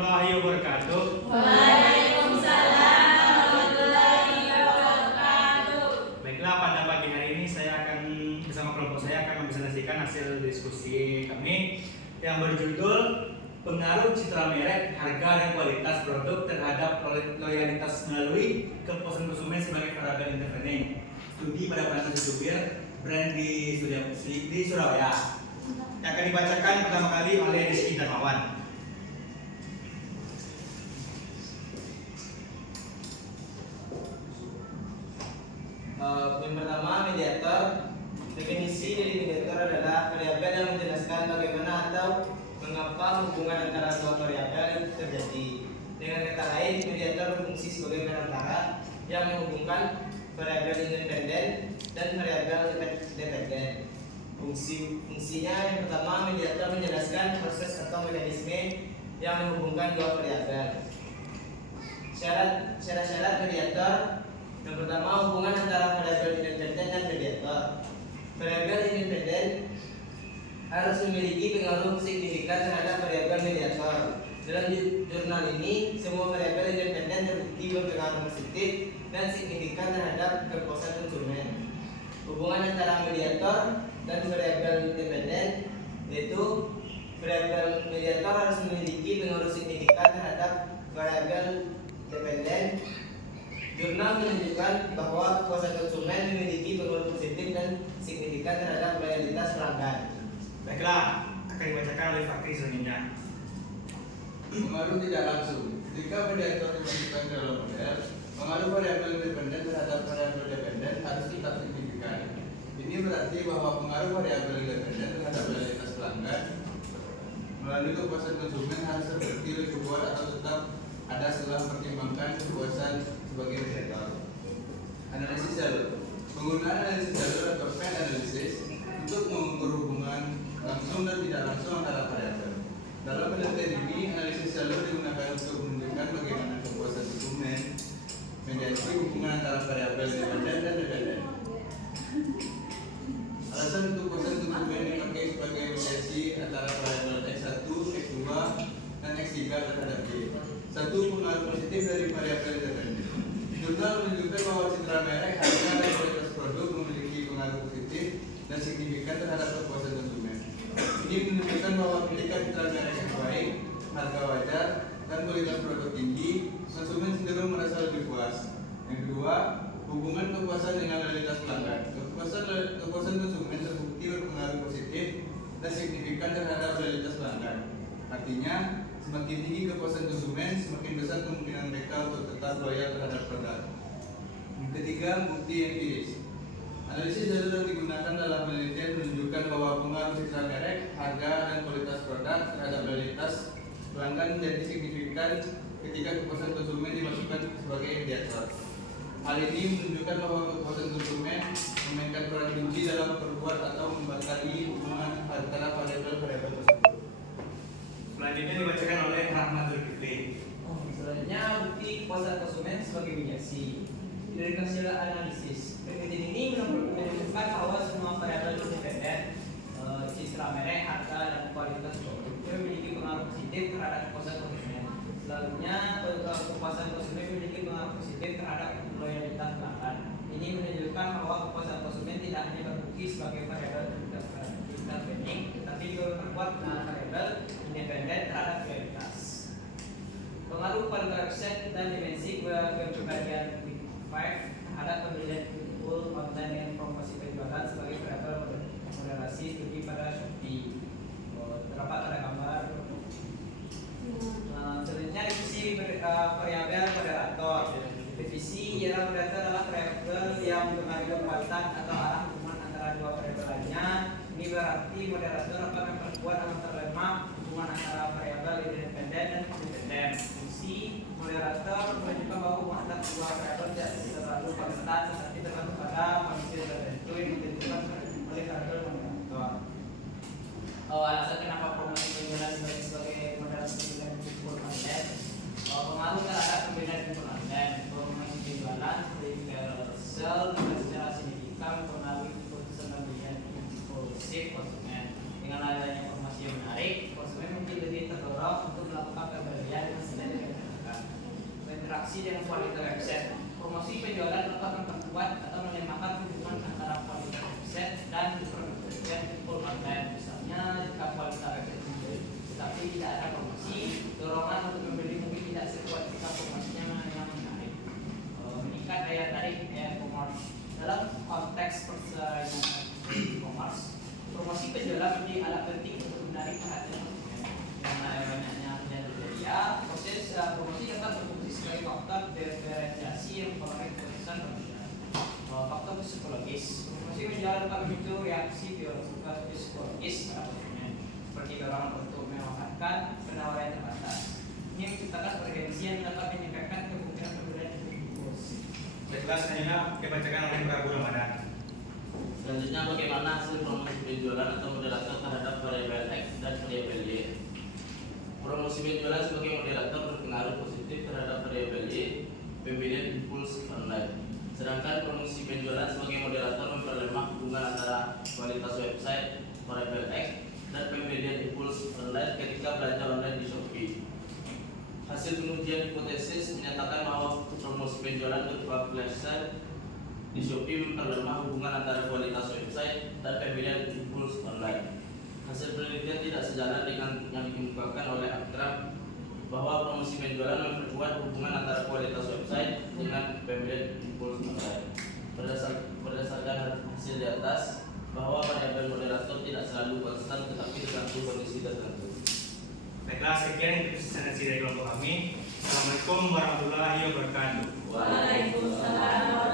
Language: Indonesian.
warahmatullahi wabarakatuh. Waalaikumsalam warahmatullahi wabarakatuh. Baiklah, pada pagi hari ini saya akan bersama kelompok saya akan mempresentasikan hasil diskusi kami yang berjudul pengaruh citra merek, harga dan kualitas produk terhadap loyalitas melalui kepuasan konsumen sebagai variabel independen. Studi pada penelitian supir brand di Surabaya. Yang akan dibacakan pertama kali oleh Rizky Darmawan. Yang pertama, mediator. Definisi dari mediator adalah variabel yang menjelaskan bagaimana atau mengapa hubungan antara dua variabel terjadi. Dengan kata lain, mediator berfungsi sebagai perantara yang menghubungkan variabel independen dan variabel dependen. Fungsinya yang pertama, mediator menjelaskan proses atau mekanisme yang menghubungkan dua variabel. Syarat-syarat mediator. Yang pertama, hubungan antara variabel independen dan mediator. Variabel independen harus memiliki pengaruh signifikan terhadap variabel mediator. Dalam jurnal ini, semua variabel independen terbukti berpengaruh positif dan signifikan terhadap kepuasan konsumen. Hubungan antara mediator dan variabel independen yaitu variabel mediator harus memiliki pengaruh signifikan terhadap variabel dependen. Jurnal menunjukkan bahwa kepuasan konsumen memiliki pengaruh positif dan signifikan terhadap loyalitas pelanggan. Baiklah, akan dibacakan oleh Fakri selanjutnya. Pengaruh tidak langsung. Jika mediator dimasukkan dalam model, pengaruh variabel independen terhadap variabel dependen harus tetap signifikan. Ini berarti bahwa pengaruh variabel independen terhadap loyalitas pelanggan melalui kepuasan konsumen harus terbukti lebih kuat atau tetap ada setelah mempertimbangkan kepuasan sebagai mediator. Analisis jalur. Penggunaan analisis jalur atau path analysis untuk mengukur hubungan langsung dan tidak langsung antara variabel. Dalam penelitian ini, analisis jalur digunakan untuk menunjukkan bagaimana kepuasan konsumen mediasi hubungan antara variabel dependen dan dependen. Alasan untuk kepuasan konsumen dipakai sebagai mediasi antara variabel X1, X2, dan X3 terhadap Y. Satu, pengaruh positif dari variabel dependen. Jurnal menunjukkan bahwa citra merek, harga, dan kualitas produk memiliki pengaruh positif dan signifikan terhadap kepuasan konsumen. Ini menunjukkan bahwa ketika citra merek yang baik, harga wajar, dan kualitas produk tinggi, konsumen cenderung merasa lebih puas. Yang kedua, hubungan kepuasan dengan loyalitas pelanggan. Kepuasan konsumen terbukti berpengaruh positif dan signifikan terhadap loyalitas pelanggan. Artinya, semakin tinggi kepuasan konsumen, semakin besar kemungkinan mereka untuk tetap loyal terhadap produk. Yang ketiga, bukti empiris. Analisis jalur yang digunakan dalam penelitian menunjukkan bahwa pengaruh citra merek, harga, dan kualitas produk terhadap loyalitas pelanggan menjadi signifikan ketika kepuasan konsumen dimasukkan sebagai mediator. Hal ini menunjukkan bahwa kepuasan konsumen memainkan peran kunci dalam memperkuat atau membatasi hubungan antara variabel-variabel tersebut. Selanjutnya dibacakan oleh Rahmat Zulkifli. Selanjutnya, bukti kepuasan konsumen sebagai mediasi. Dari hasil analisis, penelitian ini menunjukkan bahwa semua variabel independen, citra merek, harga, dan kualitas produk memiliki pengaruh positif terhadap kepuasan konsumen. Selanjutnya, kepuasan konsumen memiliki pengaruh positif terhadap loyalitas pelanggan. Ini menunjukkan bahwa kepuasan konsumen tidak hanya terbukti sebagai variabel independen, tetapi juga memperkuat variabel independen terhadap loyalitas. Pengaruh pada website dan dimensi kepribadian terhadap pembelian full online dengan promosi penjualan sebagai variabel moderasi studi pada Shopee. Terdapat pada gambar. Selanjutnya divisi variabel moderator. Divisi ialah moderator adalah variabel yang mempengaruhi kualitas atau arah hubungan antara dua variabel lainnya. Ini berarti moderator dapat memperkuat atau memperlemah hubungan antara variabel independen dan dependen. Fungsi moderator menunjukkan bahwa hubungan antara dua variabel tidak terlalu konstan, tetapi tergantung pada kondisi tertentu yang ditentukan oleh variabel moderator. Alasan kenapa promosi penjualan sebagai moderator pembelian full online? Pengaruh terhadap pembelian full online. Promosi penjualan seperti sel dengan secara signifikan mempengaruhi keputusan pembelian impulsif konsumen. Dengan adanya informasi yang menarik, konsumen mungkin lebih terdorong untuk melakukan pembelian berinteraksi dengan kualitas website. Promosi penjualan dapat memperkuat atau menyamakan hubungan antara kualitas website dan produk website online. Misalnya, jika kualitas website tinggi, tetapi tidak ada promosi, dorongan untuk membeli mungkin tidak sekuat jika promosinya yang menarik. Meningkat daya tarik e-commerce. Dalam konteks persaingan e-commerce, promosi penjualan menjadi alat penting untuk menarik perhatian konsumen. Dengan banyaknya penyedia, proses promosi dapat berfungsi sebagai faktor diferensiasi yang mempengaruhi keputusan konsumen. Faktor psikologis. Promosi penjualan dapat memicu reaksi psikologis pada konsumen, seperti dorongan untuk memanfaatkan penawaran yang terbatas. Ini menciptakan urgensi yang dapat meningkatkan kemungkinan pembelian impuls. Baiklah, selanjutnya dibacakan oleh Prabu Ramadan. Selanjutnya, bagaimana hasil promosi penjualan atau moderator terhadap variabel X dan variabel Y? Promosi penjualan sebagai moderator berpengaruh positif terhadap variabel Y, pembelian impuls online. Sedangkan promosi penjualan sebagai moderator memperlemah hubungan antara kualitas website, variabel X, dan pembelian impuls online ketika belanja online di Shopee. Hasil pengujian hipotesis menyatakan bahwa promosi penjualan berupa flash sale di Shopee memperlemah hubungan antara kualitas website dan pembelian impuls online. Hasil penelitian tidak sejalan dengan yang dikemukakan oleh Akrab bahwa promosi penjualan memperkuat hubungan antara kualitas website dengan pembelian impuls online. Berdasarkan hasil di atas, bahwa variabel moderator tidak selalu konstan tetapi tergantung kondisi tertentu. Baiklah, sekian introduksi dari kelompok kami. Assalamualaikum warahmatullahi wabarakatuh. Waalaikumsalam.